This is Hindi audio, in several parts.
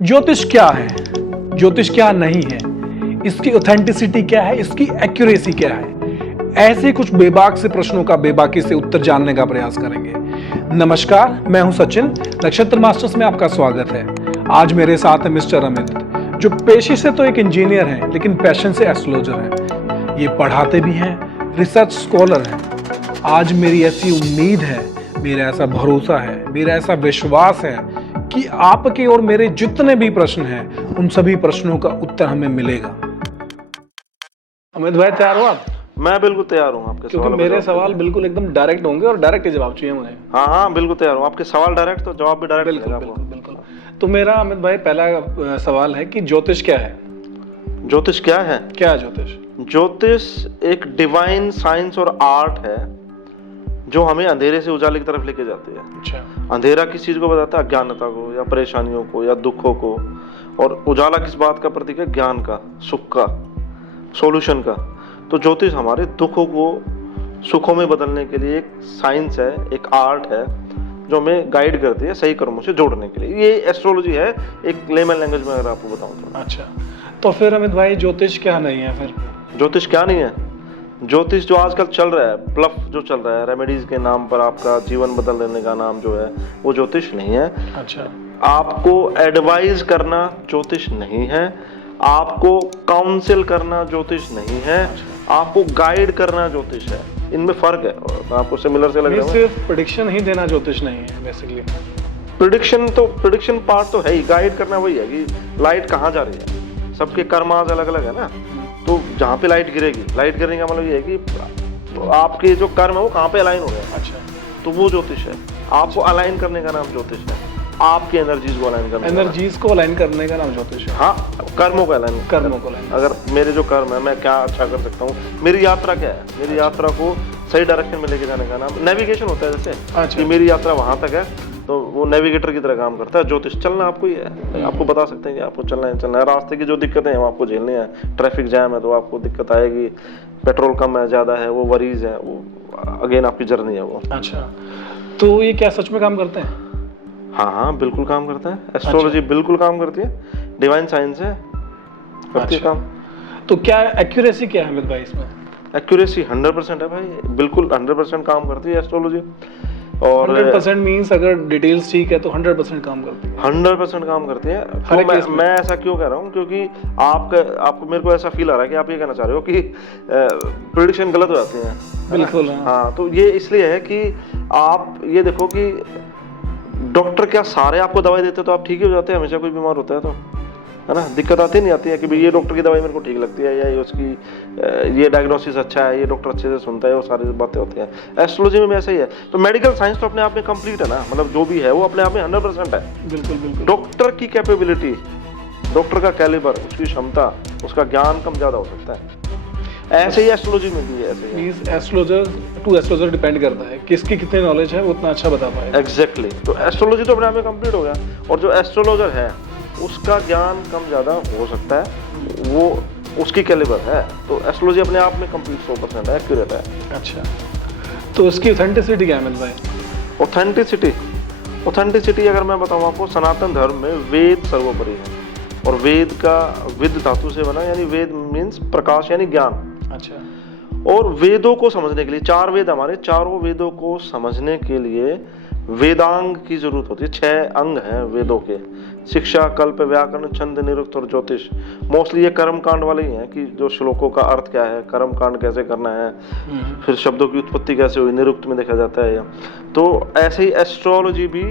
ज्योतिष क्या है, ज्योतिष क्या नहीं है, इसकी ऑथेंटिसिटी क्या है, इसकी एक्यूरेसी क्या है, ऐसे कुछ बेबाक से प्रश्नों का बेबाकी से उत्तर जानने का प्रयास करेंगे। नमस्कार, मैं हूं सचिन, नक्षत्र मास्टर्स में आपका स्वागत है। आज मेरे साथ है मिस्टर अमित, जो पेशे से तो एक इंजीनियर हैं, लेकिन पैशन से एस्ट्रोलॉजर हैं। ये पढ़ाते भी हैं, रिसर्च स्कॉलर हैं। आज मेरी ऐसी उम्मीद है, मेरा ऐसा भरोसा है, मेरा ऐसा विश्वास है कि आपके और मेरे जितने भी प्रश्न हैं, उन सभी प्रश्नों का उत्तर हमें मिलेगा। अमित भाई, तैयार हो आप? मैं बिल्कुल तैयार हूँ आपके क्योंकि सवाल मेरे सवाल बिल्कुल एकदम डायरेक्ट होंगे और डायरेक्ट जवाब चाहिए मुझे। हाँ बिल्कुल तैयार हूँ। आपके सवाल डायरेक्ट तो जवाब भी डायरेक्ट बिल्कुल मिलेगा बिल्कुल आपको। बिल्कुल। तो मेरा अमित भाई पहला सवाल है कि ज्योतिष क्या है? ज्योतिष क्या है? क्या है ज्योतिष? ज्योतिष एक डिवाइन साइंस और आर्ट है जो हमें अंधेरे से उजाले की तरफ लेके जाती है। अच्छा। अंधेरा किस चीज को बताता है? अज्ञानता को, या परेशानियों को, या दुखों को। और उजाला किस बात का प्रतीक है? ज्ञान का, सुख का, सॉल्यूशन का। तो ज्योतिष हमारे दुखों को सुखों में बदलने के लिए एक साइंस है, एक आर्ट है जो हमें गाइड करती है सही कर्मों से जोड़ने के लिए। ये एस्ट्रोलॉजी है एक लेमन लैंग्वेज में, अगर आपको बताऊं तो। अच्छा, तो फिर अमित भाई ज्योतिष क्या नहीं है फिर? ज्योतिष क्या नहीं है? ज्योतिष जो आजकल चल रहा है, ब्लफ जो चल रहा है, रेमेडीज के नाम पर आपका जीवन बदल देने का नाम जो है, वो ज्योतिष नहीं है। अच्छा। आपको एडवाइज करना ज्योतिष नहीं है, आपको काउंसिल करना ज्योतिष नहीं है, आपको गाइड करना ज्योतिष है। इनमें फर्क है। और आपको सिमिलर से लग रहा है? सिर्फ प्रेडिक्शन ही देना ज्योतिष नहीं है बेसिकली। प्रिडिक्शन पार्ट तो है ही, गाइड करना वही है कि लाइट कहाँ जा रही है। सबके कर्म आज अलग अलग है ना, तो जहाँ पे लाइट गिरेगी, लाइट गिरने का मतलब ये है कि आपके जो कर्म है वो कहाँ पे अलाइन हो गया। अच्छा, तो वो ज्योतिष है। आपको अलाइन करने का नाम ज्योतिष है, आपकी एनर्जीज को अलाइन करने एनर्जीज को अलाइन करने का नाम ज्योतिष है। हाँ, कर्मों का अलाइन, कर्मों को अलाइन। अगर मेरे जो कर्म है, मैं क्या अच्छा कर सकता हूँ, मेरी यात्रा क्या है, मेरी यात्रा को सही डायरेक्शन में लेके जाने का नाम नेविगेशन होता है। जैसे अच्छा। कि मेरी यात्रा वहां तक है, तो वो नेविगेटर की तरह काम करता है। ज्योतिष चलना आपको ही है, आपको बता सकते हैं कि आपको चलना है। रास्ते की जो दिक्कतें हैं वो आपको झेलनी है। ट्रैफिक जैम है तो आपको दिक्कत आएगी, पेट्रोल कम है, ज्यादा है, वो वरीज है, वो अगेन आपकी जर्नी है वो। अच्छा, तो ये क्या सच में काम करते हैं? हाँ बिल्कुल काम करता है। एस्ट्रोलॉजी बिल्कुल काम करती है, डिवाइन साइंस है, करती है काम। तो क्या एक्यूरेसी क्या है अमित भाई इसमें? एक्यूरेसी 100% है भाई, बिल्कुल 100% काम करती है एस्ट्रोलॉजी। और 100% मींस अगर डिटेल्स ठीक है तो 100% काम करती है। 100% काम करती है। तो मैं ऐसा क्यों कह रहा हूँ? क्योंकि आपको मेरे को ऐसा फील आ रहा है कि आप ये कहना चाह रहे हो कि प्रेडिक्शन गलत हो जाती है। बिल्कुल। हाँ, तो ये इसलिए है कि आप ये देखो कि डॉक्टर क्या सारे आपको दवाई देते तो आप ठीक ही हो जाते हैं हमेशा? कोई बीमार होता है तो, है ना, दिक्कत आती नहीं आती है कि भाई ये डॉक्टर की दवाई मेरे को ठीक लगती है, या ये उसकी ये डायग्नोसिस अच्छा है, ये डॉक्टर अच्छे से सुनता है, वो सारी बातें होती हैं। एस्ट्रोलॉजी में भी ऐसा ही है। तो मेडिकल साइंस तो अपने आप में कंप्लीट है ना, मतलब जो भी है वो अपने आप में 100% है। बिल्कुल बिल्कुल। डॉक्टर की कैपेबिलिटी, डॉक्टर का कैलिबर, उसकी क्षमता, उसका ज्ञान कम ज्यादा हो सकता है। ऐसे ही एस्ट्रोलॉजी में भी है, ऐसे ही एस्ट्रोलॉजर टू एस्ट्रोलॉजर डिपेंड करता है, किसकी कितनी नॉलेज है वो उतना अच्छा बता पाएगा। एग्जैक्टली। तो एस्ट्रोलॉजी तो अपने आप में कंप्लीट हो गया, और जो एस्ट्रोलॉजर है उसका ज्ञान कम ज्यादा हो सकता है, वो उसकी कैलिबर है। तो एस्ट्रोलॉजी अपने आप में कंप्लीट 100% है, एक्यूरेट है। अच्छा, तो इसकी ऑथेंटिसिटी क्या है अमित भाई? ऑथेंटिसिटी अगर मैं बताऊं आपको, सनातन धर्म में वेद सर्वोपरि है। और वेद का विद धातु से बना, यानी वेद मीन्स प्रकाश यानी ज्ञान। अच्छा। और वेदों को समझने के लिए, 4 वेद हमारे, चारों वेदों को समझने के लिए वेदांग की जरूरत होती है। 6 अंग हैं वेदों के: शिक्षा, कल्प, व्याकरण, छंद, निरुक्त और ज्योतिष। मोस्टली ये कर्म कांड वाले ही हैं कि जो श्लोकों का अर्थ क्या है, कर्म कांड कैसे करना है, फिर शब्दों की उत्पत्ति कैसे हुई, निरुक्त में देखा जाता है। तो ऐसे ही एस्ट्रोलॉजी भी,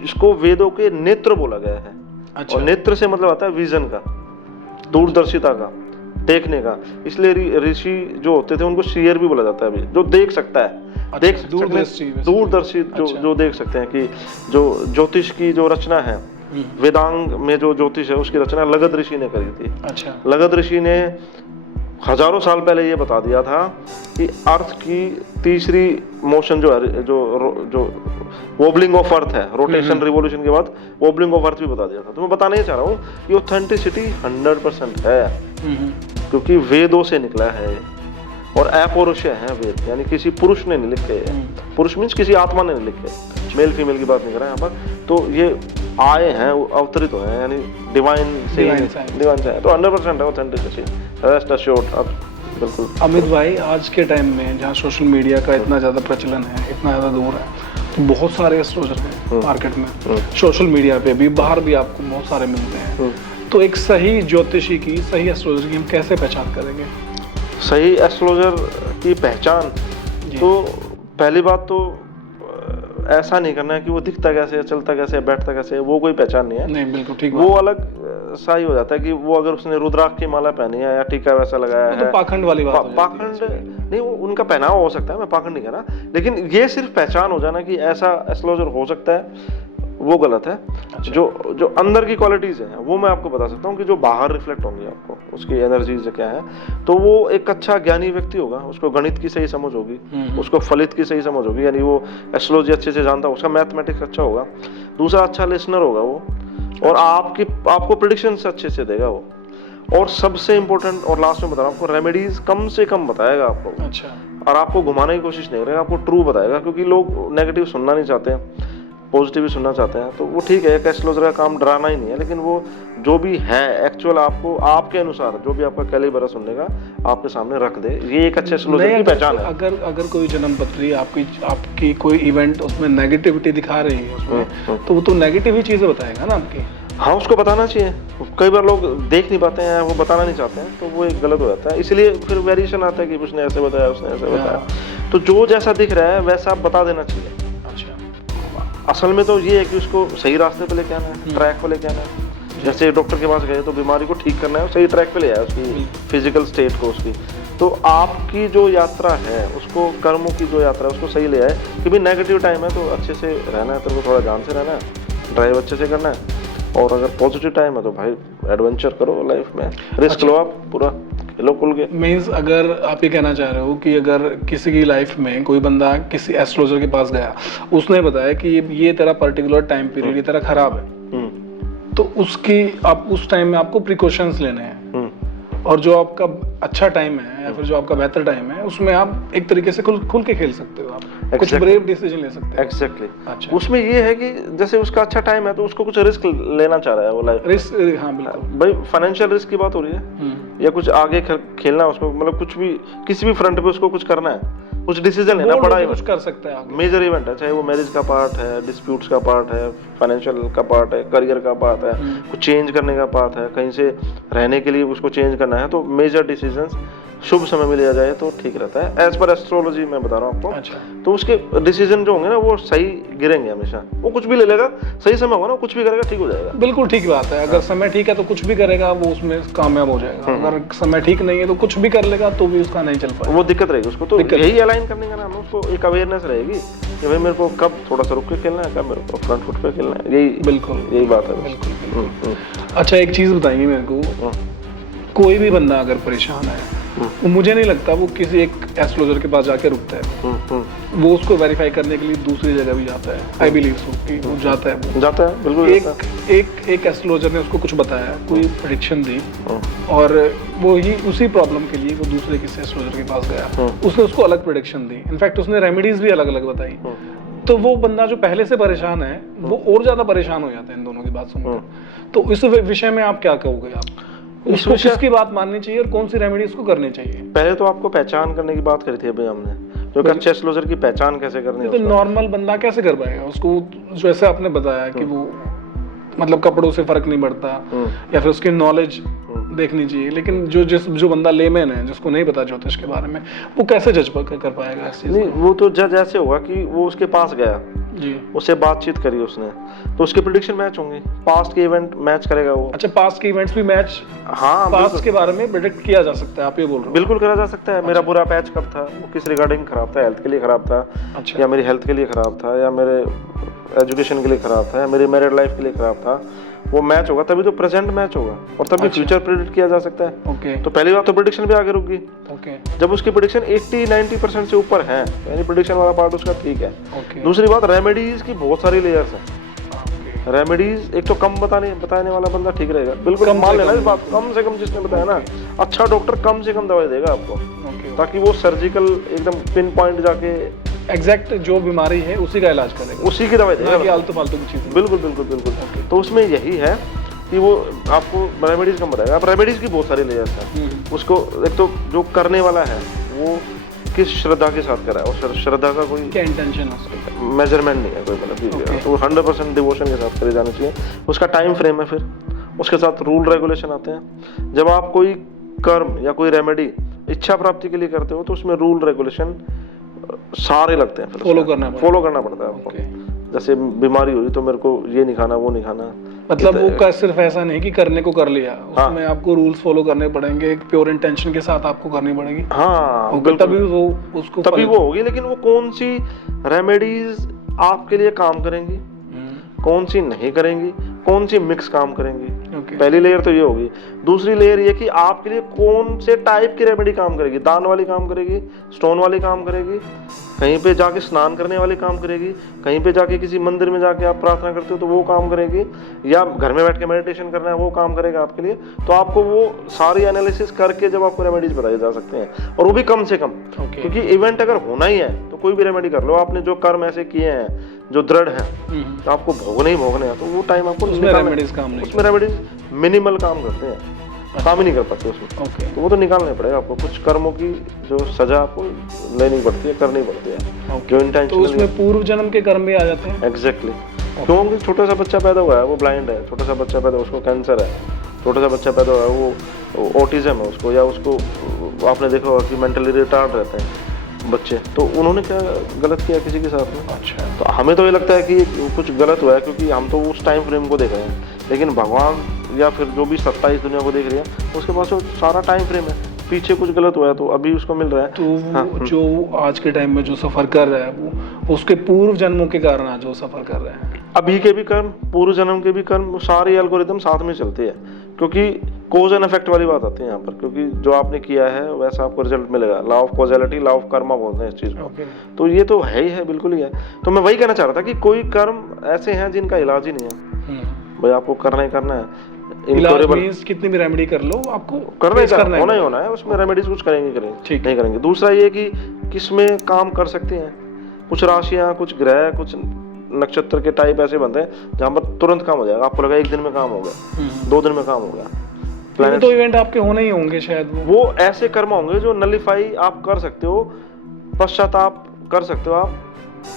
जिसको वेदों के नेत्र बोला गया है। अच्छा। और नेत्र से मतलब आता है विजन का, दूरदर्शिता का, देखने का। इसलिए ऋषि जो होते थे उनको सीयर भी बोला जाता है, अभी जो देख सकता है। अच्छा, दूरदर्शी जो देख सकते हैं। कि जो ज्योतिष की जो रचना है, वेदांग में जो ज्योतिष है उसकी रचना लगध ऋषि ने करी थी। अच्छा। लगध ऋषि ने हजारों साल पहले ये बता दिया था कि अर्थ की तीसरी मोशन जो है, जो वोबलिंग ऑफ अर्थ है, रोटेशन रिवोल्यूशन के बाद वोबलिंग ऑफ अर्थ भी बता दिया था। तो मैं बताने ही चाह रहा हूँ ये ऑथेंटिसिटी 100% है, क्योंकि वेदों से निकला है। और अपौरुषेय है वेद, यानी किसी पुरुष ने नहीं लिखे। पुरुष मीन्स किसी आत्मा ने नहीं लिखे, मेल फीमेल की बात नहीं कर रहे हैं यहाँ पर। तो ये आए हैं, अवतरित हुए हैं, यानी डिवाइन से है, तो 100% है ऑथेंटिसिटी, रेस्ट अश्योर्ड। अब बिल्कुल अमित भाई, आज के टाइम में जहाँ सोशल मीडिया का इतना ज़्यादा प्रचलन है, इतना ज़्यादा दूर है, तो बहुत सारे एस्ट्रोलॉजर हैं मार्केट में, सोशल मीडिया पे भी, बाहर भी आपको बहुत सारे मिलते हैं। तो एक सही ज्योतिषी की, सही एस्ट्रोलॉजर की हम कैसे पहचान करेंगे? सही एस्ट्रोलॉजर की पहचान, तो पहली बात तो ऐसा नहीं करना है कि वो दिखता कैसे है, चलता कैसे है, बैठता कैसे है, वो कोई पहचान नहीं है। नहीं, बिल्कुल ठीक। वो अलग सा ही हो जाता है कि वो अगर उसने रुद्राक्ष की माला पहनी है या टीका वैसा लगाया है, तो पाखंड वाली बात हो जाती है। पाखंड नहीं, वो उनका पहनावा हो सकता है, मैं पाखंड नहीं कह रहा, लेकिन ये सिर्फ पहचान हो जाना कि ऐसा एस्ट्रोलॉजर हो सकता है, वो गलत है। अच्छा। जो अंदर की क्वालिटीज हैं वो मैं आपको बता सकता हूँ कि जो बाहर रिफ्लेक्ट होंगी आपको, उसकी एनर्जीज क्या है, तो वो एक अच्छा ज्ञानी व्यक्ति होगा, उसको गणित की सही समझ होगी, उसको फलित की सही समझ होगी, यानी वो एस्ट्रोलॉजी अच्छे से जानता है, उसका मैथमेटिक्स अच्छा होगा। दूसरा, अच्छा लिसनर होगा वो, और आपको प्रेडिक्शंस अच्छे से देगा वो। और सबसे इंपॉर्टेंट और लास्ट में बता रहा हूँ आपको, रेमेडीज कम से कम बताएगा आपको। अच्छा। और आपको घुमाने की कोशिश नहीं करेगा, आपको ट्रू बताएगा, क्योंकि लोग नेगेटिव सुनना नहीं चाहते हैं, पॉजिटिव ही सुनना चाहते हैं। तो वो ठीक है, एक एस्ट्रोलॉजर का काम डराना ही नहीं है, लेकिन वो जो भी है एक्चुअल आपको आपके अनुसार जो भी आपका कैलिबर है सुनने का, आपके सामने रख दे। ये एक अच्छे एस्ट्रोलॉजर की पहचान है। अगर कोई जन्म पत्री आपकी कोई इवेंट उसमें नेगेटिविटी दिखा रही है उसमें, तो वो तो नेगेटिव ही चीजें बताएगा ना आपकी। हाँ, उसको बताना चाहिए। कई बार लोग देख नहीं पाते हैं, वो बताना नहीं चाहते हैं, तो वो एक गलत हो जाता है। इसलिए फिर वेरिएशन आता है कि उसने ऐसे बताया, उसने ऐसे बताया। तो जो जैसा दिख रहा है वैसा आप बता देना चाहिए। असल में तो ये है कि उसको सही रास्ते पे लेके आना है, ट्रैक पे लेके आना है। जैसे डॉक्टर के पास गए तो बीमारी को ठीक करना है, सही ट्रैक पे ले आया उसकी फिजिकल स्टेट को उसकी। तो आपकी जो यात्रा है उसको, कर्मों की जो यात्रा है उसको सही ले आए कि भाई नेगेटिव टाइम है तो अच्छे से रहना है, तेरे को थोड़ा ध्यान से रहना है, ड्राइव अच्छे से करना है। और अगर पॉजिटिव टाइम है तो भाई एडवेंचर करो लाइफ में, रिस्क लो, आप पूरा लो खुल के। मीन्स अगर आप ये कहना चाह रहे हो कि अगर किसी की लाइफ में कोई बंदा किसी एस्ट्रोलॉजर के पास गया, उसने बताया कि ये तेरा पर्टिकुलर टाइम पीरियड ये तेरा खराब है, तो उसकी आप उस टाइम में आपको प्रिकॉशंस लेने हैं, और जो आपका अच्छा टाइम है या फिर जो आपका बेहतर टाइम है उसमें आप एक तरीके से खुल के खेल सकते हो, आप कुछ ब्रेव डिसीजन ले सकते हो। एग्जैक्टली। अच्छा। उसमें ये है कि जैसे उसका अच्छा टाइम है तो उसको कुछ रिस्क लेना चाह रहा है वो लाइफ रिस्क। हाँ बिल्कुल भाई, फाइनेंशियल रिस्क की बात हो रही है या कुछ आगे खेलना है उसको, मतलब कुछ भी किसी भी फ्रंट पे उसको कुछ करना है, कुछ डिसीजन लेना पड़ा है, कुछ कर सकता है। मेजर इवेंट है, चाहे वो मैरिज का पार्ट है, डिस्प्यूट्स का पार्ट है, फाइनेंशियल का पार्ट है, करियर का पार्ट है, कुछ चेंज करने का पार्ट है, कहीं से रहने के लिए उसको चेंज करना है, तो मेजर डिसीजंस शुभ समय में लिया जाए तो ठीक रहता है एज पर एस्ट्रोलॉजी मैं बता रहा हूँ आपको। अच्छा। तो उसके डिसीजन जो होंगे ना वो सही गिरेंगे हमेशा। वो कुछ भी ले लेगा, सही समय होगा ना, कुछ भी करेगा ठीक हो जाएगा। बिल्कुल ठीक बात है। अगर समय ठीक है तो कुछ भी करेगा वो उसमें कामयाब हो जाएगा, अगर समय ठीक नहीं है तो कुछ भी कर लेगा तो भी उसका नहीं चल पाएगा, वो दिक्कत रहेगी उसको। तो यही अलाइन करने का नाम है, उसको एक अवेयरनेस रहेगी कि भाई मेरे को कब थोड़ा सा रुक के खेलना है, कब मेरे को फ्रंट फुट पे खेलना है। यही बिल्कुल यही बात है। बिल्कुल। अच्छा, एक चीज बताइए मेरे को, कोई भी बंदा अगर परेशान है, मुझे नहीं लगता वो किसी एक एस्ट्रोलॉजर के पास जाके रुकता है, वो उसको वेरीफाई करने के लिए दूसरी जगह भी जाता है। आई बिलीव सो कि वो जाता है बिल्कुल। एक एस्ट्रोलॉजर ने उसको कुछ बताया, कोई प्रेडिक्शन दी, और वो ही उसी प्रॉब्लम के लिए वो दूसरे किसी एस्ट्रोलॉजर के पास गया, उसने उसको अलग प्रेडिक्शन दी, इनफैक्ट उसने रेमेडीज भी अलग अलग बताई। तो वो बंदा जो पहले से परेशान है वो और ज्यादा परेशान हो जाता है इन दोनों की बात सुनकर। तो इस विषय में आप क्या कहोगे? आप उसको किसकी बात माननी चाहिए और कौन सी रेमेडी उसको करनी चाहिए? पहले तो आपको पहचान करने की बात करी थी अभी हमने, जो अच्छे एस्ट्रोलॉजर की पहचान कैसे करनी है। तो नॉर्मल बंदा कैसे कर पाएगा उसको? जैसे आपने बताया कि वो मतलब कपड़ों से फर्क नहीं पड़ता या फिर उसकी नॉलेज देखनी चाहिए, लेकिन जो बंदा लेमैन है, जिसको नहीं पता ज्योतिष के बारे में, वो कैसे जज कर पाएगा इस चीज? नहीं, वो तो जज ऐसे होगा कि वो उसके पास गया जी, उससे बातचीत करी उसने, तो उसके प्रेडिक्शन मैच होंगे, पास्ट के इवेंट मैच करेगा वो। अच्छा, पास्ट के इवेंट्स भी मैच? हाँ, पास्ट के बारे में प्रेडिक्ट किया जा सकता है, आप ये बोल रहे हो? बिल्कुल करा जा सकता है। मेरा बुरा पैच कब था, वो किस रिगार्डिंग खराब था, हेल्थ के लिए खराब था, अच्छा, या मेरी हेल्थ के लिए खराब था, या मेरे एजुकेशन के लिए खराब था, या मेरी मैरिड लाइफ के लिए खराब था, वो मैच होगा तभी तो प्रेजेंट मैच होगा, और तभी फ्यूचर प्रेडिक्ट किया जा सकता है। ओके। तो पहली बात तो प्रेडिक्शन भी आगे रुक गई। ओके। जब उसकी प्रेडिक्शन 80-90% से ऊपर है, यानी प्रेडिक्शन वाला पार्ट उसका ठीक है। ओके। दूसरी बात, रेमेडीज की बहुत सारी लेयर्स हैं। रेमेडीज एक तो कम बताने वाला बंदा ठीक रहेगा, बिल्कुल कम मान से लेना कम। इस बात, कम से कम जिसने बताया ना, अच्छा डॉक्टर कम से कम दवाई देगा आपको, ओके, ताकि वो सर्जिकल एकदम पिन पॉइंट जाके एग्जैक्ट जो बीमारी है उसी का इलाज करेगा, उसी की दवाई ना कि देगा। आलतू फालतू की चीज़। बिल्कुल बिल्कुल बिल्कुल। तो उसमें यही है कि वो आपको रेमेडीज कम बताएगा। अब रेमेडीज की बहुत सारी लेयर्स हैं, उसको एक तो जो करने वाला है वो किस श्रद्धा के साथ करा है, और श्रद्धा का कोई क्या इंटेंशन है उसका? मेजरमेंट नहीं है कोई, मतलब तो 100% डिवोशन के साथ करे जाने चाहिए। उसका टाइम फ्रेम है, फिर उसके साथ रूल रेगुलेशन आते हैं। जब आप कोई कर्म या कोई रेमेडी इच्छा प्राप्ति के लिए करते हो तो उसमें रूल रेगुलेशन सारे लगते हैं, फॉलो करना पड़ता है आपको। जैसे बीमारी हुई तो मेरे को ये नहीं खाना, वो नहीं खाना, मतलब वो का सिर्फ ऐसा नहीं कि करने को कर लिया, उसमें आपको रूल्स फॉलो करने पड़ेंगे, एक प्योर इंटेंशन के साथ आपको करनी पड़ेगी। हाँ तभी वो उसको तभी वो होगी। लेकिन वो कौन सी रेमेडीज आपके लिए काम करेंगी, कौन सी नहीं करेंगी, कौन सी मिक्स काम करेंगी, पहली लेयर तो ये होगी। दूसरी लेयर ये कि आपके लिए कौन से टाइप की रेमेडी काम करेगी, दान वाली काम करेगी, स्टोन वाली काम करेगी, कहीं पे जाके स्नान करने वाली काम करेगी, कहीं पे जाके किसी मंदिर में जाके आप प्रार्थना करते हो तो वो काम करेगी, या घर में बैठ के मेडिटेशन करना है वो काम करेगा आपके लिए। तो आपको वो सारी एनालिसिस करके जब आपको रेमेडीज बताए जा सकते हैं, और वो भी कम से कम, क्योंकि इवेंट अगर होना ही है तो कोई भी रेमेडी कर लो। आपने जो कर्म ऐसे किए हैं जो दृढ़ है, तो आपको भोगने ही भोगने हैं, तो वो टाइम आपको उसमें रेमेडीज काम नहीं, उसमें रेमेडीज मिनिमल काम करते हैं, काम ही नहीं कर पाते उसमें। तो वो तो निकालना पड़ेगा आपको, कुछ कर्मों की जो सजा आपको लेनी पड़ती है, करनी पड़ती है, जो इंटेंशन। तो उसमें पूर्व जन्म के कर्म भी आ जाते हैं। एग्जैक्टली। क्योंकि छोटा सा बच्चा पैदा हुआ है वो ब्लाइंड है, छोटा सा बच्चा पैदा उसको कैंसर है, छोटा सा बच्चा पैदा हुआ है वो ऑटिज्म है उसको, या उसको आपने देखा होगा कि मेंटली रिटार्ड रहते हैं बच्चे, तो उन्होंने क्या गलत किया किसी के साथ में? अच्छा, तो हमें तो ये लगता है कि कुछ गलत हुआ है क्योंकि हम तो उस टाइम फ्रेम को देख रहे हैं, लेकिन भगवान या फिर जो भी सत्ता इस दुनिया को देख रही है उसके पास तो सारा टाइम फ्रेम है, पीछे कुछ गलत हुआ है तो अभी उसको मिल रहा है। तो जो आज के टाइम में जो सफर कर रहा है वो उसके पूर्व जन्मों के कारण आज जो सफर कर रहे हैं, अभी के भी कर्म, पूर्व जन्म के भी कर्म, सारे एल्गोरिदम साथ में चलते हैं, क्योंकि कोज एंड इफेक्ट वाली बात आती है यहाँ पर, क्योंकि जो आपने किया है वैसा आपको रिजल्ट मिलेगा। Law of causality, law of Karma बोलते हैं इस चीज को। तो ये तो है ही है, बिल्कुल ही है। तो मैं वही कहना चाह रहा था कि कोई कर्म ऐसे हैं जिनका इलाज ही नहीं है, भाई आपको करना ही करना है। इलाज मींस कितनी भी रेमेडी कर लो आपको करना ही होना ही होना है, उसमें रेमेडीज कुछ करेंगे नहीं करेंगे। दूसरा ये कि किसमें काम कर सकते हैं, कुछ राशियां, कुछ ग्रह, कुछ नक्षत्र के टाइप ऐसे बनते हैं जहाँ पर तुरंत काम हो जाएगा, आपको लगा 1 दिन में काम हो गया, 2 दिन में काम हो गया। तो इवेंट आपके होने ही होंगे शायद, वो ऐसे कर्म होंगे जो नलिफाई आप कर सकते हो, पश्चाताप कर सकते हो आप,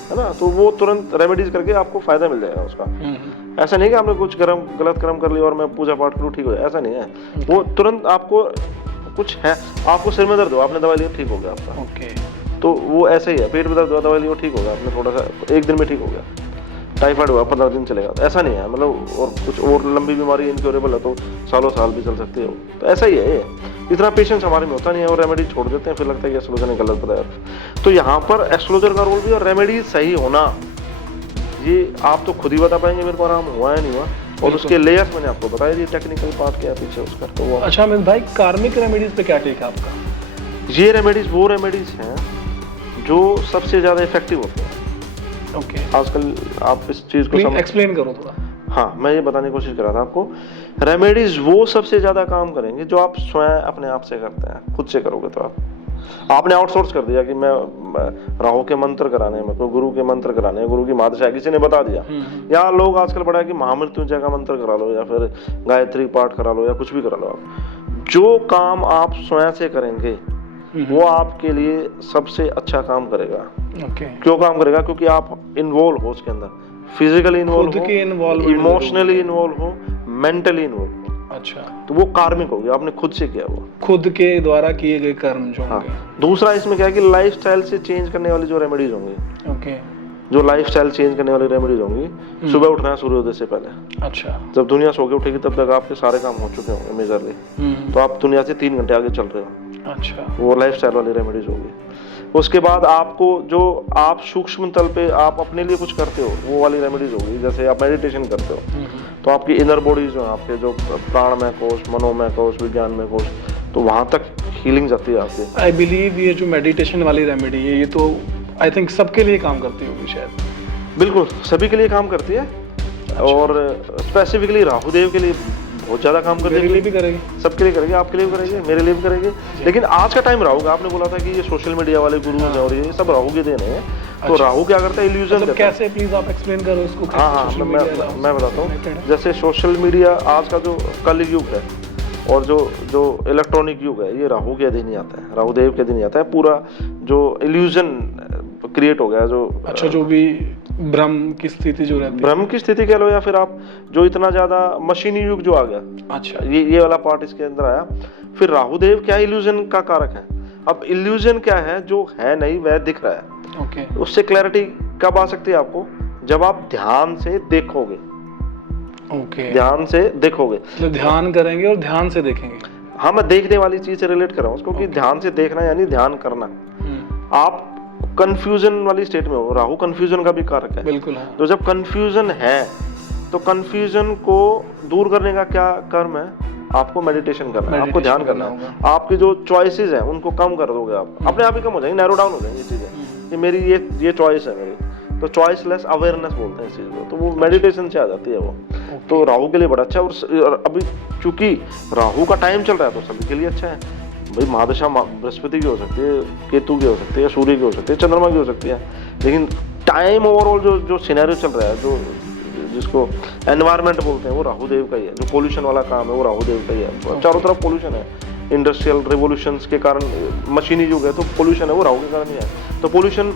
है ना, तो वो तुरंत रेमेडीज करके आपको फायदा मिल जाएगा उसका। ऐसा नहीं कि आपने कुछ गलत कर्म कर लिया और मैं पूजा पाठ करूँ ठीक हो जाए, ऐसा नहीं है। वो तुरंत आपको कुछ है, आपको सिर में दर्द हो, आपने दवाई ली ठीक हो गया आपका, तो वो ऐसे ही है। पेट में दर्द हुआ, दवाई ली ठीक हो गया, आपने थोड़ा सा 1 दिन में ठीक हो गया। टाइफाइड हुआ 15 दिन चलेगा, तो ऐसा नहीं है, मतलब और कुछ और लंबी बीमारी इनक्योरेबल है तो सालों साल भी चल सकती है। तो ऐसा ही है, इतना पेशेंस हमारे में होता नहीं है, और रेमेडी छोड़ देते हैं, फिर लगता है कि एस्ट्रोलॉजर ने गलत बताया। तो यहाँ पर एस्ट्रोलॉजर का रोल भी, और रेमेडी सही होना, ये आप तो खुद ही बता पाएंगे मेरे को आराम हुआ है नहीं हुआ, और उसके लेयर्स मैंने आपको बताया दिए, टेक्निकल पार्ट क्या पीछे उसका। तो वो अच्छा अमित भाई, कार्मिक रेमेडीज पे क्या टेक है आपका? ये रेमेडीज वो रेमेडीज हैं जो सबसे ज्यादा इफेक्टिव होते हैं। आजकल आप इस चीज को एक्सप्लेन करो थोड़ा। हाँ, मैं ये बताने की कोशिश कर रहा था आपको, रेमेडीज वो सबसे ज्यादा काम करेंगे जो आप स्वयं अपने आप से करते हैं, खुद से करोगे तो आपने आउटसोर्स कर दिया कि मैं राहु के मंत्र कराने, मेरे को गुरु के मंत्र कराने, गुरु की माता किसी ने बता दिया, या लोग आजकल पढ़ा है कि महामृत्युंजय का मंत्र करा लो, या फिर गायत्री पाठ करा लो, या कुछ भी करा लो। आप जो काम आप स्वयं से करेंगे वो आपके लिए सबसे अच्छा काम करेगा। क्यों काम करेगा? क्योंकि आप इन्वॉल्व हो उसके अंदर, फिजिकली इन्वॉल्व हो, इमोशनली इन्वॉल्व हो, मेंटली इन्वॉल्व हो। अच्छा, तो वो कार्मिक हो गया, आपने खुद से किया, वो खुद के द्वारा किए गए कर्म जो होंगे। दूसरा इसमें क्या है कि लाइफस्टाइल से चेंज करने वाली जो रेमेडीज होंगी, जो लाइफस्टाइल चेंज करने वाली रेमेडीज होंगी, सुबह उठना है सूर्योदय से पहले। अच्छा, जब दुनिया सो के उठेगी तब तक आपके सारे काम हो चुके होंगे मेजरली, तो आप दुनिया से 3 घंटे आगे चल रहे हो। अच्छा, वो लाइफस्टाइल वाली रेमेडीज होगी। उसके बाद आपको जो आप सूक्ष्म तल पे आप अपने लिए कुछ करते हो, वो वाली रेमेडीज होगी। जैसे आप मेडिटेशन करते हो तो आपकी इनर बॉडी जो है, आपके जो प्राणमय कोश, मनोमय कोश, विज्ञानमय कोश, तो वहां तक हीलिंग जाती है आपकी। आई बिलीव ये जो मेडिटेशन वाली रेमेडी है, ये तो आई थिंक सबके लिए काम करती होगी शायद। बिल्कुल सभी के लिए काम करती है, और स्पेसिफिकली राहु देव के लिए बहुत ज्यादा काम मेरे करती लिए है, भी करेगी। सबके लिए करेगी, आपके लिए भी करेगी, मेरे लिए भी करेगी। लेकिन आज का टाइम राहु का, आपने बोला था कि ये सोशल मीडिया वाले गुरु और ये सब राहु के देने हैं। तो राहु क्या करता है, इल्यूजन मतलब देता है। कैसे, प्लीज आप एक्सप्लेन करो इसको। कैसे हाँ social मैं media राहु मैं से बताता connected हूँ। है? जैसे सोशल मीडिया आज का जो कल युग है और जो इलेक्ट्रॉनिक युग है, ये राहु के अधीन ही आता है, राहु देव के अधीन ही आता है। पूरा जो इल्यूजन क्रिएट हो गया, जो अच्छा, जो भी भ्रम की स्थिति जो रहती है। भ्रम की स्थिति कह लो, या फिर आप जो इतना ज्यादा मशीनी युग जो आ गया, अच्छा, ये वाला पार्ट इसके अंदर आया। फिर राहु देव क्या इल्यूजन का कारक है। अब इल्यूजन क्या है, जो है नहीं वह दिख रहा है। ओके, उससे क्लैरिटी कब आ सकती है आपको, जब आप ध्यान से देखोगे, ओके, ध्यान से देखोगे। मतलब ध्यान करेंगे और ध्यान से देखेंगे। हाँ, मैं देखने वाली चीज से रिलेट कर रहा हूँ उसको, कि ध्यान से देखना यानी ध्यान करना। आप कंफ्यूजन वाली स्टेट में हो, राहु कंफ्यूजन का भी कारक है। बिल्कुल, हाँ। तो जब कंफ्यूजन है, तो कंफ्यूजन को दूर करने का क्या कर्म है, आपको मेडिटेशन करना है, आपको ध्यान करना है। आपकी जो चॉइसेस हैं उनको कम कर दोगे आप, अपने आप ही कम हो जाएंगे, नैरो डाउन हो जाएंगी चीजें कि मेरी ये चॉइस है मेरी। तो चॉइसलेस अवेयरनेस बोलते हैं इस चीज को, तो वो मेडिटेशन से आ जाती है वो। तो राहु के लिए बड़ा अच्छा है। और अभी चूंकि राहु का टाइम चल रहा है, तो सभी के लिए अच्छा है भाई। महादशा बृहस्पति की हो सकती है, केतु की हो सकती है, सूर्य की हो सकती है, चंद्रमा की हो सकती है। लेकिन टाइम ओवरऑल जो सिनेरियो चल रहा है, जो जिसको एनवायरनमेंट बोलते हैं, वो राहु देव का ही है। जो पोल्यूशन वाला काम है वो राहु देव का ही है। चारों तरफ पोल्यूशन है, इंडस्ट्रियल रिवोल्यूशंस के कारण मशीनी युग है, तो पोल्यूशन है वो राहु के कारण ही है। तो पोल्यूशन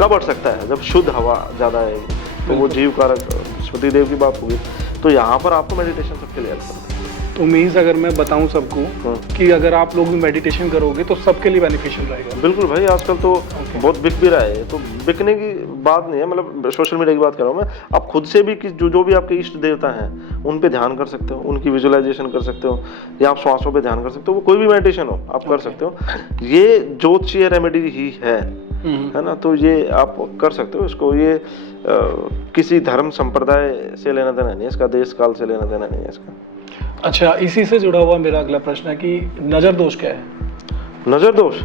कब बढ़ सकता है, जब शुद्ध हवा ज्यादा आएगी, तो वो जीव कारक बृहस्पति देव की बात होगी। तो यहाँ पर आपको मेडिटेशन सबके लिए हेल्प करता है। तो मीन्स अगर मैं बताऊं सबको कि अगर आप लोग भी मेडिटेशन करोगे तो सबके लिए बेनिफिशियल रहेगा। बिल्कुल भाई, आजकल तो बहुत बिक भी रहा है। तो बिकने की बात नहीं है, मतलब सोशल मीडिया की बात कर रहा हूँ मैं। आप खुद से भी कि जो भी आपके इष्ट देवता हैं उन पे ध्यान कर सकते हो, उनकी विजुअलाइजेशन कर सकते हो, या आप श्वासों पे ध्यान कर सकते हो। वो कोई भी मेडिटेशन हो आप कर सकते हो। ये ज्योतिषीय रेमेडी ही है ना। तो ये आप कर सकते हो इसको। ये किसी धर्म संप्रदाय से लेना देना नहीं है इसका, देश काल से लेना देना नहीं है इसका। अच्छा, इसी से जुड़ा हुआ मेरा अगला प्रश्न है कि नजर दोष क्या है? नजर दोष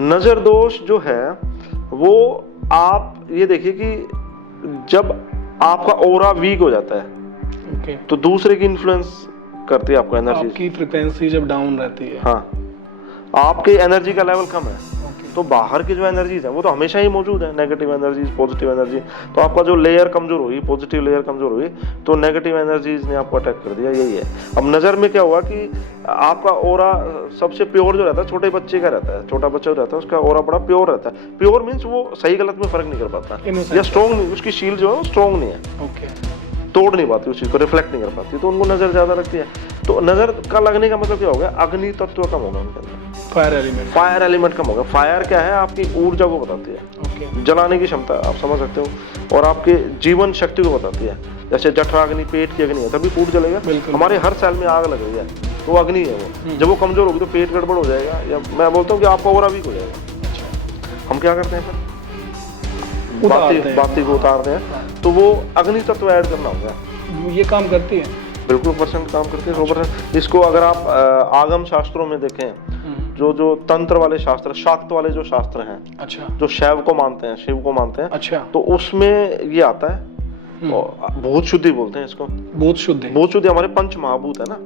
नजर दोष जो है वो, आप ये देखिए कि जब आपका ऑरा वीक हो जाता है, तो दूसरे की इन्फ्लुएंस करती है आपको एनर्जी। आपकी फ्रीक्वेंसी जब डाउन रहती है, हाँ, आपके एनर्जी का लेवल कम है, तो बाहर की जो एनर्जीज है वो तो हमेशा ही मौजूद है, नेगेटिव एनर्जीज, पॉजिटिव एनर्जी। तो आपका जो लेयर कमजोर हुई, पॉजिटिव लेयर कमजोर हुई, तो नेगेटिव एनर्जीज ने आपको अटैक कर दिया। यही है। अब नजर में क्या हुआ कि आपका ऑरा सबसे प्योर जो रहता है, छोटे बच्चे का रहता है, छोटा बच्चा जो रहता है उसका ऑरा बड़ा प्योर रहता है। प्योर मीन्स वो सही गलत में फर्क नहीं कर पाता, या स्ट्रॉन्ग नहीं, उसकी शील जो है वो स्ट्रॉन्ग नहीं है, तोड़ नहीं पाती उस चीज को, रिफ्लेक्ट नहीं कर पाती, तो उनको नजर ज्यादा लगती है। तो नजर का लगने का मतलब क्या हो गया, अग्नि तत्व कम होगा उनके अंदर, फायर एलिमेंट कम होगा। फायर क्या है, आपकी ऊर्जा को बताती है, जलाने की क्षमता आप समझ सकते हो, और आपके जीवन शक्ति को बताती है। जैसे जठराग्नि पेट की अग्नि है, तभी फूड जलेगा। हमारे हर सेल में आग लग रही है, तो अग्नि है वो। जब वो कमजोर होगी तो पेट गड़बड़ हो जाएगा, या मैं बोलता हूँ कि आपका ओरा वीक हो जाएगा। हम क्या करते हैं फिर, बाती को उतारते हैं, तो वो अग्नि तत्व ऐड करना होगा। ये काम करती है, बिल्कुल परसेंट काम करती है, 100%। इसको अगर आप आगम शास्त्रों में देखें, जो तंत्र वाले शास्त्र, शाक्त वाले जो शास्त्र हैं, अच्छा, जो शैव को मानते हैं, शिव को मानते हैं, अच्छा, तो उसमें ये आता है, भूत शुद्धि बोलते हैं इसको। भूत शुद्धि हमारे पंच महाभूत है ना।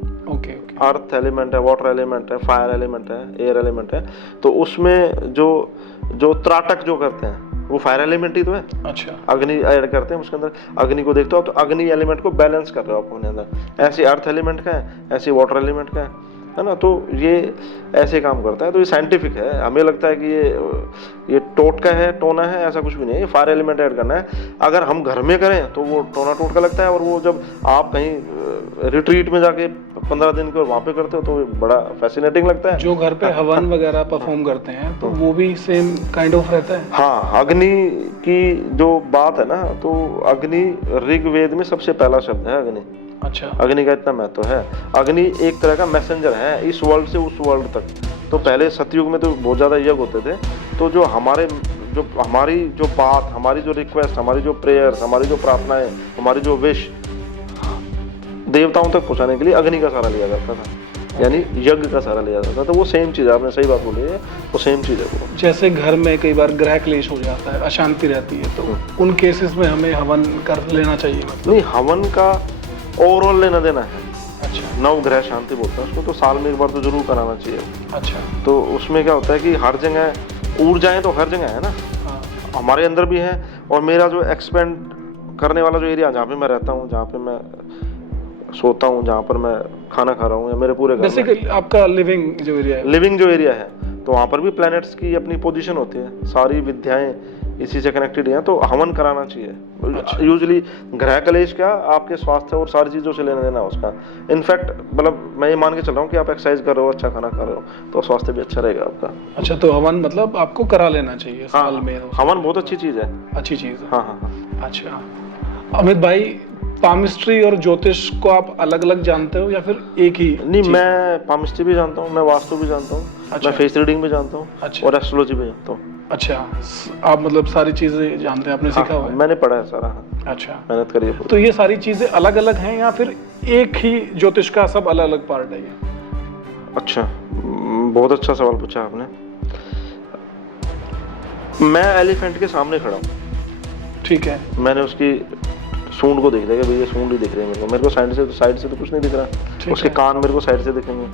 अर्थ एलिमेंट है, वाटर एलिमेंट है, फायर एलिमेंट है, एयर एलिमेंट है। तो उसमें जो त्राटक जो करते हैं वो फायर एलिमेंट ही तो है। अच्छा, अग्नि ऐड करते हैं उसके अंदर। अग्नि को देखते हो तो अग्नि एलिमेंट को बैलेंस कर रहे हो आप अपने अंदर। ऐसे अर्थ एलिमेंट का है, ऐसे वाटर एलिमेंट का है ना। तो ये ऐसे काम करता है। तो ये साइंटिफिक है। हमें लगता है कि ये टोटका है, टोना है, ऐसा कुछ भी नहीं है। ये फायर एलिमेंट ऐड करना है। अगर हम घर में करें तो वो टोना टोटका लगता है, और वो जब आप कहीं रिट्रीट में जाके 15 दिन के वहाँ पे करते हो तो बड़ा फैसिनेटिंग लगता है। जो घर पे हवन वगैरह परफॉर्म करते हैं तो वो भी सेम काइंड ऑफ रहता है। हाँ, अग्नि की जो बात है ना, तो अग्नि ऋग्वेद में सबसे पहला शब्द है अग्नि। अच्छा, अग्नि का इतना महत्व है। अग्नि एक तरह का मैसेंजर है इस वर्ल्ड से उस वर्ल्ड तक। तो पहले सतयुग में तो बहुत ज्यादा यज्ञ होते थे, तो जो हमारी जो बात, हमारी जो रिक्वेस्ट, हमारी जो प्रेयर्स, हमारी जो प्रार्थनाएं, हमारी जो विश देवताओं तक पहुंचाने के लिए अग्नि का सहारा लिया जाता था। यानी यज्ञ का सहारा लिया जाता है। तो वो सेम चीज़ है, आपने सही बात बोली है, वो सेम चीज़ है वो। जैसे घर में कई बार ग्रह क्लेश हो जाता है, अशांति रहती है, तो उन केसेस में हमें हवन कर लेना चाहिए मतलब? नहीं, हवन का ओवरऑल लेना देना है। अच्छा नवग्रह शांति बोलते हैं उसको, तो साल में एक बार तो जरूर कराना चाहिए। अच्छा। तो उसमें क्या होता है कि हर जगह ऊर्जाएं तो हर जगह है ना, हाँ हमारे अंदर भी है, और मेरा जो एक्सपेंड करने वाला जो एरिया जहाँ पे मैं रहता हूँ, जहाँ पे मैं सोता हूँ, जहाँ पर मैं खाना खा रहा हूँ, या मेरे पूरे घर में बेसिकली आपका लिविंग जो एरिया है। लिविंग जो एरिया है, तो वहाँ पर भी प्लैनेट्स की अपनी पोजीशन होती है, सारी विद्याएं इसी से कनेक्टेड हैं, तो हवन कराना चाहिए। यूजुअली ग्रह कलेश क्या, आपके स्वास्थ्य और सारी चीज़ों से लेना देना है उसका। इनफैक्ट मतलब मैं ये मान के चल रहा हूँ कि आप एक्सरसाइज कर रहे हो, अच्छा खाना खा रहे हो, तो स्वास्थ्य भी अच्छा रहेगा आपका। अच्छा, तो हवन मतलब आपको करा लेना चाहिए हाँ, साल में? हवन बहुत अच्छी चीज़ है। अच्छी चीज़ है। हाँ हाँ हाँ। अच्छा अमित भाई, पामिस्ट्री और ज्योतिष को आप अलग अलग जानते हो या फिर एक ही? नहीं, मैं पामिस्ट्री भी जानता हूँ, मैं वास्तु भी जानता हूँ, अच्छा। मैं फेस रीडिंग भी जानता हूँ, अच्छा। और एस्ट्रोलॉजी भी जानता हूँ। अच्छा, आप मतलब सारी चीजें जानते हैं, आपने सीखा हुआ है? मैंने पढ़ा है सारा। हाँ, अच्छा, मेहनत करी है। तो ये सारी चीजें अलग अलग हैं या फिर एक ही ज्योतिष का सब अलग अलग पार्ट है ये? अच्छा, बहुत अच्छा सवाल पूछा आपने। मैं एलिफेंट के सामने खड़ा हूँ, ठीक है, मैंने उसकी सूंड को देख लिया कि भाई ये सूंड ही दिख रही है मेरे को साइड से तो कुछ नहीं दिख रहा। उसके कान मेरे को साइड से दिखेंगे,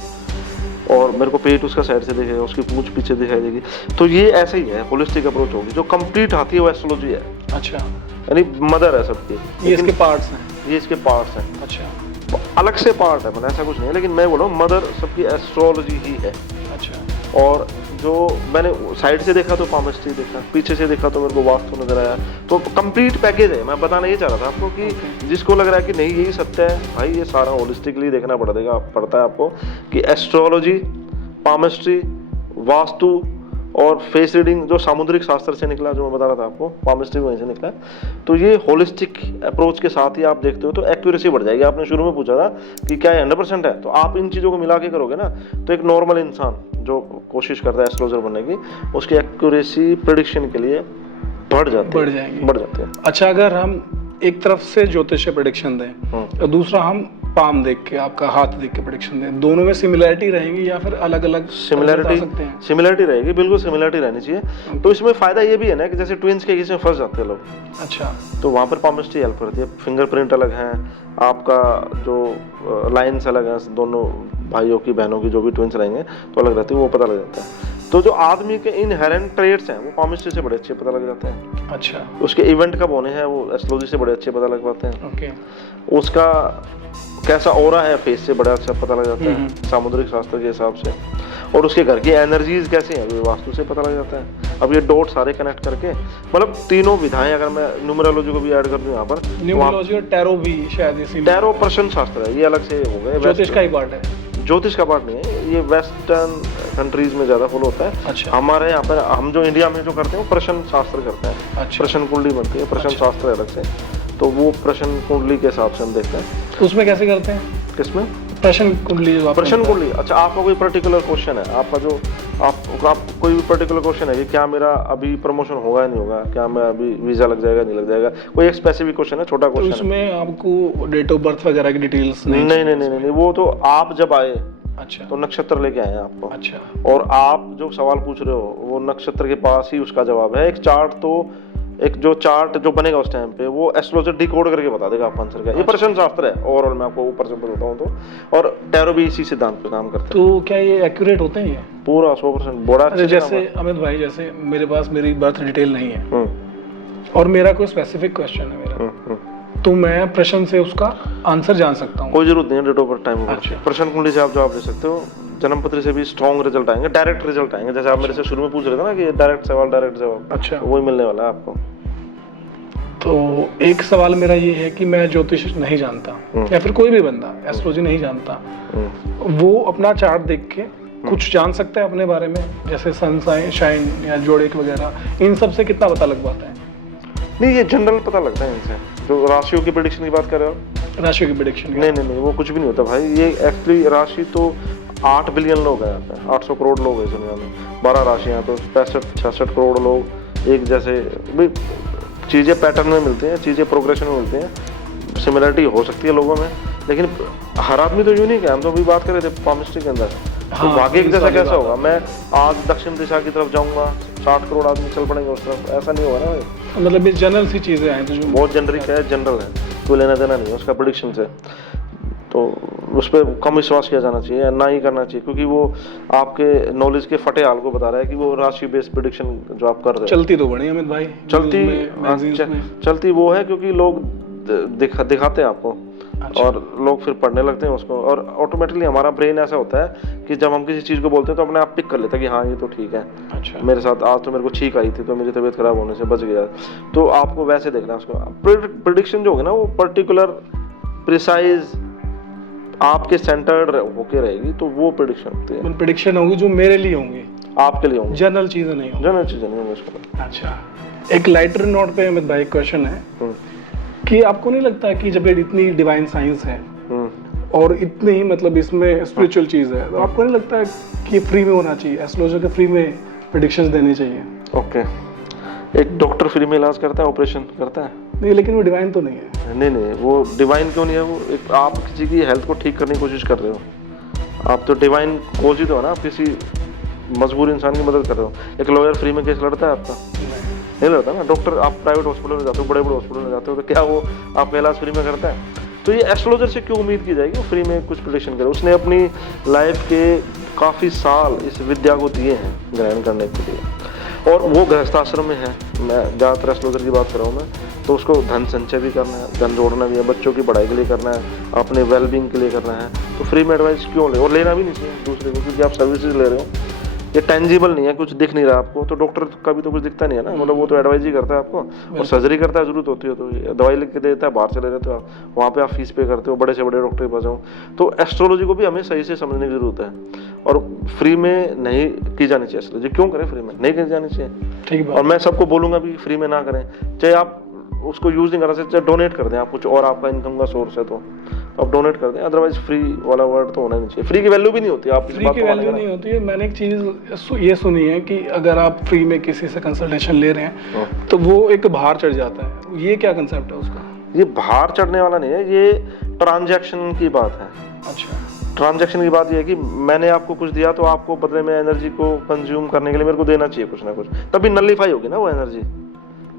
और मेरे को पेट उसका साइड से दिखेगा, उसकी पूंछ पीछे दिखाई देगी। तो ये ऐसे ही है, होलिस्टिक अप्रोच होगी। जो कंप्लीट आती है वो एस्ट्रोलॉजी है। अच्छा, यानी मदर है सबकी। ये इसके पार्ट्स हैं? ये इसके पार्ट्स हैं। अच्छा, अलग से पार्ट है, मतलब ऐसा कुछ नहीं है, लेकिन मैं बोल रहा हूँ मदर सबकी एस्ट्रोलॉजी ही है। अच्छा, और जो मैंने साइड से देखा तो पामिस्ट्री देखा, पीछे से देखा तो मेरे को वास्तु नजर आया। तो कंप्लीट पैकेज है। मैं बताना ये चाह रहा था आपको कि जिसको लग रहा है कि नहीं यही सत्य है, भाई ये सारा होलिस्टिकली देखना पड़ता है आपको, कि एस्ट्रोलॉजी, पामिस्ट्री, वास्तु और फेस रीडिंग जो सामुद्रिक शास्त्र से निकला, जो मैं बता रहा था आपको, पामिस्ट्री वहीं से निकला। तो ये होलिस्टिक अप्रोच के साथ ही आप देखते हो तो एक्यूरेसी बढ़ जाएगी। आपने शुरू में पूछा था कि क्या 100% है, तो आप इन चीज़ों को मिला के करोगे ना, तो एक नॉर्मल इंसान जो कोशिश करता है एस्ट्रोलॉजर बनने की, उसकी एक्यूरेसी प्रेडिक्शन के लिए बढ़ जाती है। अच्छा, अगर हम एक तरफ से ज्योतिष प्रेडिक्शन दें और दूसरा हम पाम देख के, आपका हाथ देख के प्रेडिक्शन दें, दोनों में सिमिलैरिटी रहेंगी या फिर अलग अलग? सिमिलैरिटी रहेगी, बिल्कुल सिमिलैरिटी रहनी चाहिए। तो इसमें फायदा ये भी है ना कि जैसे ट्विंस के किसी में फंस जाते हैं लोग, अच्छा, तो वहाँ पर पामिस्ट्री हेल्प करती है। फिंगरप्रिंट अलग है, आपका जो लाइन्स अलग है, दोनों भाइयों की बहनों की जो भी ट्विंस रहेंगे तो अलग रहती है, वो पता लग जाता है। तो जो आदमी के इनहेरेंट ट्रेट्स हैं वो पामिस्ट्री से बड़े अच्छे पता लग जाते हैं। अच्छा, उसके इवेंट कब होने हैं वो एस्ट्रोलॉजी से बड़े अच्छे पता लग पाते हैं। ओके, उसका कैसा ऑरा है फेस से बड़ा अच्छा पता लग जाता है सामुद्रिक शास्त्र के हिसाब से। और उसके घर की एनर्जीज कैसी हैं वो वास्तु से पता लग जाता है। अब ये डॉट सारे कनेक्ट करके, मतलब तीनों विधाएं, अगर मैं न्यूमरोलॉजी को भी ऐड कर दूं यहाँ पर, न्यूमरोलॉजी और टैरो भी शायद इसी। टैरो प्रश्न शास्त्र है, ये अलग से हो गए, ज्योतिष का ही पार्ट है। ज्योतिष का पार्ट नहीं है, ये वेस्टर्न कंट्रीज में ज्यादा फॉलो होता है। अच्छा। हमारे यहाँ पर हम जो इंडिया में जो करते हैं वो प्रश्न शास्त्र करते हैं। अच्छा। प्रश्न कुंडली बनती है, प्रश्न शास्त्र है अलग से, तो वो प्रश्न कुंडली के हिसाब से हम देखते हैं। उसमें कैसे करते हैं? किसमें? प्रश्न कुंडली। प्रश्न कुंडली। अच्छा, आपका कोई पर्टिकुलर क्वेश्चन है, आपका जो आप कोई भी पर्टिकुलर क्वेश्चन है कि क्या मेरा अभी प्रमोशन होगा या नहीं होगा, क्या मैं अभी वीजा लग जाएगा नहीं लग जाएगा, कोई एक स्पेसिफिक क्वेश्चन है, छोटा क्वेश्चन है। उसमें आपको डेट ऑफ बर्थ वगैरह की डिटेल्स नहीं, वो तो आप जब आए, अच्छा, तो नक्षत्र लेके आए आपको। अच्छा। और आप जो सवाल पूछ रहे हो वो नक्षत्र के पास ही उसका जवाब है। एक चार्ट, तो एक जो चार्ट जो बनेगा उस टाइम पे वो एस्ट्रोलॉजर डिकोड करके बता देगा आपको आंसर क्या। ये प्रश्न शास्त्र है ओवरऑल, मैं आपको ऊपर से बताता हूँ तो। और टैरो भी इसी सिद्धांत पे काम करते हैं। तो क्या ये एक्यूरेट होते हैं? ये पूरा 100% बड़ा। जैसे अमित भाई, जैसे मेरे पास मेरी बर्थ डिटेल नहीं है और मेरा कोई स्पेसिफिक क्वेश्चन है मेरा, तो मैं प्रश्न से उसका आंसर जान सकता हूँ? कोई जरूरत नहीं है डेट ऑफ बर्थ टाइम। अच्छा। प्रश्न कुंडली से आप जवाब दे सकते हो। जन्म पत्र से भी स्ट्रॉन्ग रिजल्ट आएंगे, डायरेक्ट रिजल्ट आएंगे। जैसे आप मेरे से शुरू में पूछ रहे थे ना कि डायरेक्ट सवाल डायरेक्ट जवाब, अच्छा, वही मिलने वाला है आपको। तो एक सवाल मेरा ये है कि मैं ज्योतिष नहीं जानता या फिर कोई भी बंदा एस्ट्रोलॉजी नहीं जानता, वो अपना चार्ट देख के कुछ जान सकता है अपने बारे में, जैसे सन शाइन या जोड़ेक वगैरह, इन सब से कितना पता लग पाता है? नहीं, ये जनरल पता लगता है इनसे। जो राशियों की प्रेडिक्शन की बात कर रहे हो, राशियों की प्रेडिक्शन? नहीं, वो कुछ भी नहीं होता भाई। ये एक्चुअली राशि तो 8 बिलियन लोग हैं यहाँ पे, 800 करोड़ लोग हैं इस दुनिया में, 12 राशियाँ, तो 65-66 करोड़ लोग एक जैसे। चीज़ें पैटर्न में मिलती हैं, चीज़ें प्रोग्रेशन में मिलती हैं, सिमिलरिटी हो सकती है लोगों में, लेकिन हर आदमी तो यूनिक है। हम तो अभी बात कर रहे थे पामिस्ट्री के अंदर, तो हाँ, भाग्य की इस जैसा वाली कैसे बात होगा? मैं आज दक्षिण दिशा की तरफ जाऊंगा, 60 करोड़ आदमी चल पड़ेंगे उस तरफ, ऐसा नहीं होगा ना भाई। मतलब ये जनरल सी चीजें हैं तो जो बहुत जेनरिक है, जनरल है, कोई लेना देना नहीं है उसका प्रेडिक्शन से। तो उस पर कम विश्वास किया जाना चाहिए, ना ही करना चाहिए, क्योंकि वो आपके नॉलेज के फटे हाल को बता रहा है कि वो राशि बेस्ड प्रेडिक्शन जो आप कर रहे हो। चलती तो बड़ी अमित भाई, चलती न्यूज़ में, मैगजीन्स में। चलती वो है क्योंकि लोग दिखाते हैं आपको, अच्छा। और लोग फिर पढ़ने लगते हैं उसको, और ऑटोमेटिकली हमारा ब्रेन ऐसा होता है कि जब हम किसी चीज़ को बोलते हैं तो अपने आप पिक कर लेता है कि हाँ ये तो ठीक है। अच्छा। मेरे साथ आज तो मेरे को छींक आई थी तो मेरी तबीयत खराब होने से बच गया। तो आपको वैसे देखना है उसको। प्रेडिक्शन जो होगी ना वो पर्टिकुलर प्रिसाइज आपके सेंटर्ड होके रहेगी, तो वो प्रेडिक्शन होती है। प्रेडिक्शन होगी जो मेरे लिए होंगी, आपके लिए होंगी, जनरल चीजें नहीं होंगी। जनरल चीजें नहीं होंगी उसको। अच्छा, एक लाइटर नोट पे अमित भाई क्वेश्चन है कि आपको नहीं लगता कि जब ये इतनी डिवाइन साइंस है और इतनी ही मतलब इसमें स्पिरिचुअल चीज है, तो आपको नहीं लगता है कि फ्री में होना चाहिए, एस्ट्रोलॉजर के फ्री में प्रेडिक्शंस देने चाहिए? ओके, एक डॉक्टर फ्री में इलाज करता है, ऑपरेशन करता है? नहीं, लेकिन वो डिवाइन तो नहीं है। नहीं, वो डिवाइन क्यों नहीं है? वो एक आप किसी की हेल्थ को ठीक करने की कोशिश कर रहे हो, आप तो डिवाइन कोच ही तो है ना, आप किसी मजबूर इंसान की मदद कर रहे हो। एक लॉयर फ्री में केस लड़ता है आपका? नहीं लड़ता ना। डॉक्टर, आप प्राइवेट हॉस्पिटल में जाते हो, बड़े बड़े हॉस्पिटल में जाते हो, तो क्या वो आपका इलाज फ्री में करता है? तो ये एस्ट्रोलॉजर से क्यों उम्मीद की जाएगी वो फ्री में कुछ प्रेडिक्शन करे? उसने अपनी लाइफ के काफ़ी साल इस विद्या को दिए हैं ग्रहण करने के लिए, और वो गृहस्थाश्रम में है। मैं ज़्यादातर एस्ट्रोलॉजर की बात कर रहा हूँ मैं, तो उसको धन संचय भी करना है, धन जोड़ना भी है, बच्चों की पढ़ाई के लिए करना है, अपने वेलबींग के लिए करना है, तो फ्री में एडवाइस क्यों ले? और लेना भी नहीं चाहिए दूसरे को, क्योंकि आप सर्विसेज ले रहे हो, ये टेंजिबल नहीं है, कुछ दिख नहीं रहा आपको, तो डॉक्टर का भी तो कुछ दिखता नहीं है ना, मतलब वो तो एडवाइस ही करता है आपको, और सर्जरी करता है, जरूरत होती है तो दवाई लिख के देता है, बाहर चले रहते हो आप, वहाँ पे आप फीस पे करते हो, बड़े से बड़े डॉक्टर के पास जाओ। तो एस्ट्रोलॉजी को भी हमें सही से समझने की जरूरत है, और फ्री में नहीं की जानी चाहिए एस्ट्रोलॉजी। क्यों करें फ्री में? नहीं की जानी चाहिए। ठीक है। और मैं सबको बोलूंगा भी फ्री में ना करें, चाहे आप उसको यूज नहीं कर सकते, चाहे डोनेट कर दें आप कुछ, और आपका इनकम का सोर्स है तो आप डोनेट कर दें, अदरवाइज फ्री वाला वर्ड तो होना नहीं चाहिए। फ्री की वैल्यू भी नहीं होती, आप फ्री की वैल्यू नहीं होती है। मैंने एक चीज़ ये सुनी है कि अगर आप फ्री में किसी से कंसल्टेशन ले रहे हैं तो वो एक बाहर चढ़ जाता है, ये क्या कंसेप्ट है उसका? ये बाहर चढ़ने वाला नहीं है, ये ट्रांजैक्शन की बात है। अच्छा, ट्रांजैक्शन की बात ये है कि मैंने आपको कुछ दिया तो आपको बदले में एनर्जी को कंज्यूम करने के लिए मेरे को देना चाहिए कुछ ना कुछ, तभी नलिफाई होगी ना वो एनर्जी,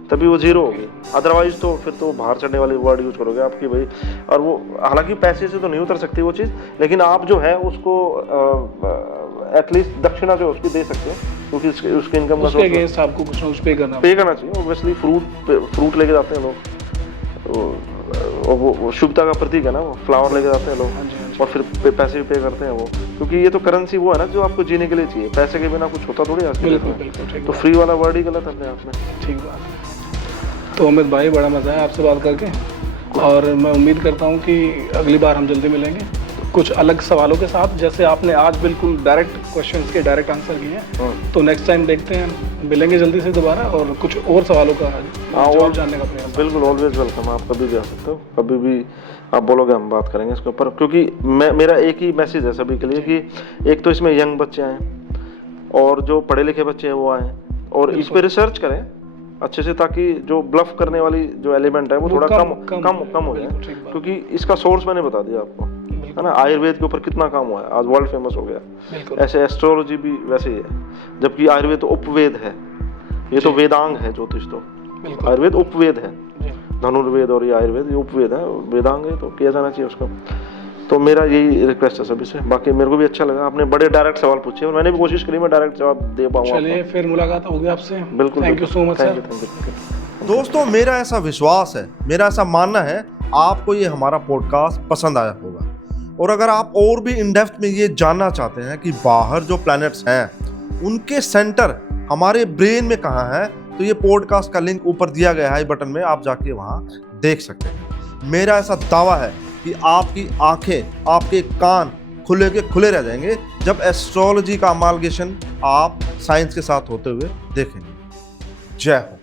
तभी वो जीरो होगी। अदरवाइज तो फिर तो बाहर चढ़ने वाली वर्ड यूज करोगे आपकी भाई, और वो हालांकि पैसे से तो नहीं उतर सकती वो चीज़, लेकिन आप जो है उसको एटलीस्ट दक्षिणा जो उसकी दे सकते हो, क्योंकि उसके इनकम का उसके अगेंस्ट आपको कुछ ना कुछ पे करना चाहिए। ऑब्वियसली फ्रूट लेके जाते हैं लोग, वो शुभता का प्रतीक है ना, वो फ्लावर लेके जाते हैं लोग, और फिर पैसे भी पे करते हैं वो, क्योंकि ये तो करेंसी वो है ना जो आपको जीने के लिए चाहिए, पैसे के बिना कुछ होता थोड़ी आज। तो फ्री वाला वर्ड ही गलत है अपने आप में। ठीक बात है। तो अमित भाई, बड़ा मज़ा है आपसे बात करके, और मैं उम्मीद करता हूँ कि अगली बार हम जल्दी मिलेंगे कुछ अलग सवालों के साथ, जैसे आपने आज बिल्कुल डायरेक्ट क्वेश्चंस के डायरेक्ट आंसर किए हैं। तो नेक्स्ट टाइम देखते हैं, मिलेंगे जल्दी से दोबारा, और कुछ और सवालों का जवाब जानने का प्रयास। बिल्कुल, ऑलवेज वेलकम, आप कभी भी आ सकते हो, कभी भी आप बोलोगे हम बात करेंगे इसके ऊपर, क्योंकि मेरा एक ही मैसेज है सभी के लिए कि एक तो इसमें यंग बच्चे आएँ, और जो पढ़े लिखे बच्चे हैं वो आएँ, और इस पर रिसर्च करें अच्छे से, ताकि जो ब्लफ करने वाली जो एलिमेंट है वो थोड़ा कम हो जाए, क्योंकि इसका सोर्स मैंने बता दिया आपको, है ना। आयुर्वेद के ऊपर कितना काम हुआ है, आज वर्ल्ड फेमस हो गया। ऐसे एस्ट्रोलॉजी भी वैसे ही है, जबकि आयुर्वेद तो उपवेद है, ये तो वेदांग है, ज्योतिष तो आयुर्वेद उपवेद है, धनुर्वेद और ये आयुर्वेद ये उपवेद है, वेदांग है, तो किया जाना चाहिए उसको। तो मेरा यही रिक्वेस्ट है सभी से। बाकी मेरे को भी अच्छा लगा, आपने बड़े डायरेक्ट सवाल पूछे, और मैंने भी कोशिश करी मैं डायरेक्ट जवाब दे पाऊँ। चलिए फिर मुलाकात होगी आपसे। बिल्कुल, thank you so much sir. दोस्तों, मेरा ऐसा विश्वास है, मेरा ऐसा मानना है, आपको ये हमारा पॉडकास्ट पसंद आया होगा, और अगर आप और भी इन डेप्थ में ये जानना चाहते हैं कि बाहर जो प्लैनेट्स हैं उनके सेंटर हमारे ब्रेन में कहाँ है, तो ये पॉडकास्ट का लिंक ऊपर दिया गया है आई बटन में, आप जाके वहाँ देख सकते हैं। मेरा ऐसा दावा है कि आपकी आंखें, आपके कान खुले के खुले रह जाएंगे जब एस्ट्रोलॉजी का अमालगेशन आप साइंस के साथ होते हुए देखेंगे। जय हो।